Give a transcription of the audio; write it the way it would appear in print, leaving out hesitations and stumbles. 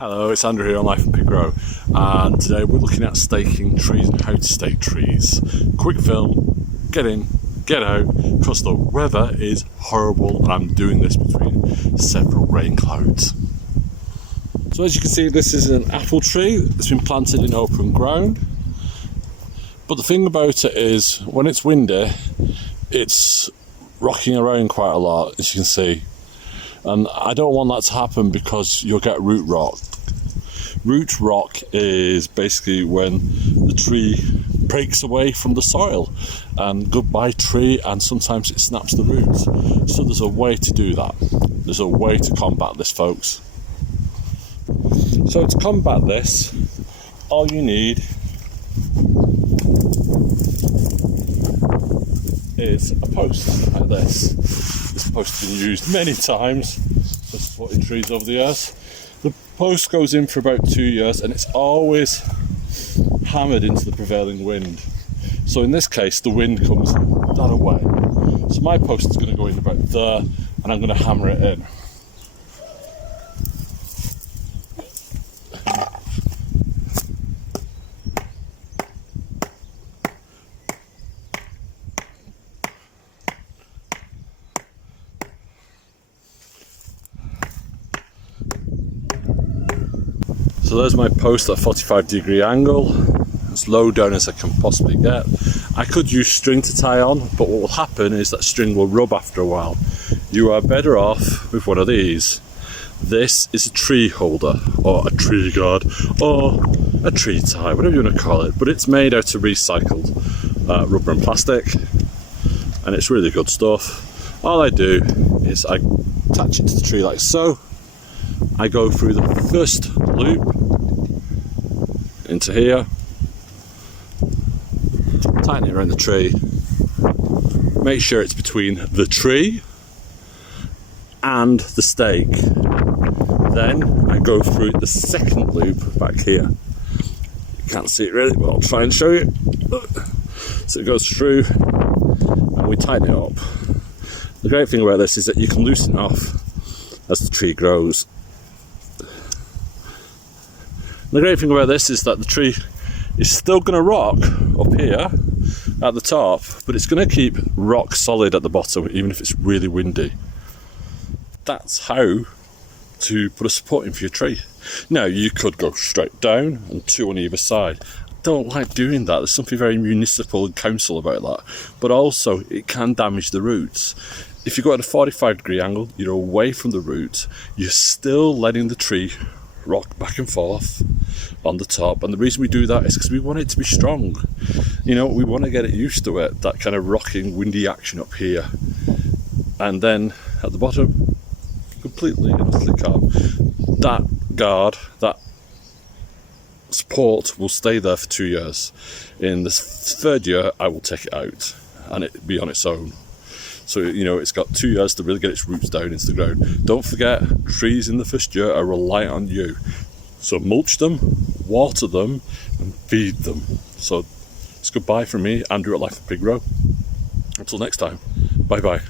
Hello, it's Andrew here on Life and Pig Row, and today we're looking at staking trees and how to stake trees. Quick film, get in, get out, because the weather is horrible and I'm doing this between several rain clouds. So as you can see, this is an apple tree that's been planted in open ground, but the thing about it is when it's windy, it's rocking around quite a lot, as you can see. And I don't want that to happen because you'll get root rot. Root rot is basically when the tree breaks away from the soil and goodbye tree, and sometimes it snaps the roots. So there's a way to do that. There's a way to combat this, folks. So to combat this, all you need is a post like this. This post has been used many times for supporting trees over the years. The post goes in for about 2 years and it's always hammered into the prevailing wind. So in this case, the wind comes that way. So my post is going to go in about there and I'm going to hammer it in. So there's my post at a 45-degree angle, as low down as I can possibly get. I could use string to tie on, but what will happen is that string will rub after a while. You are better off with one of these. This is a tree holder, or a tree guard, or a tree tie, whatever you want to call it, but it's made out of recycled rubber and plastic, and it's really good stuff. All I do is I attach it to the tree like so. I go through the first loop into here, tighten it around the tree, make sure it's between the tree and the stake. Then I go through the second loop back here. You can't see it really, but I'll try and show you. So it goes through and we tighten it up. The great thing about this is that you can loosen it off as the tree grows. The great thing about this is that the tree is still going to rock up here at the top, but it's going to keep rock solid at the bottom, even if it's really windy. That's how to put a support in for your tree. Now, you could go straight down and two on either side. I don't like doing that. There's something very municipal and council about that. But also, it can damage the roots. If you go at a 45-degree angle, you're away from the roots, you're still letting the tree rock back and forth on the top, and the reason we do that is because we want it to be strong. You know, we want to get it used to it, that kind of rocking, windy action up here, and then at the bottom, completely and utterly calm. That guard, that support will stay there for 2 years. In the third year, I will take it out and it be on its own. So, you know, it's got 2 years to really get its roots down into the ground. Don't forget, trees in the first year are reliant on you. So mulch them, water them, and feed them. So it's goodbye from me, Andrew at Life and Pig Row. Until next time, bye-bye.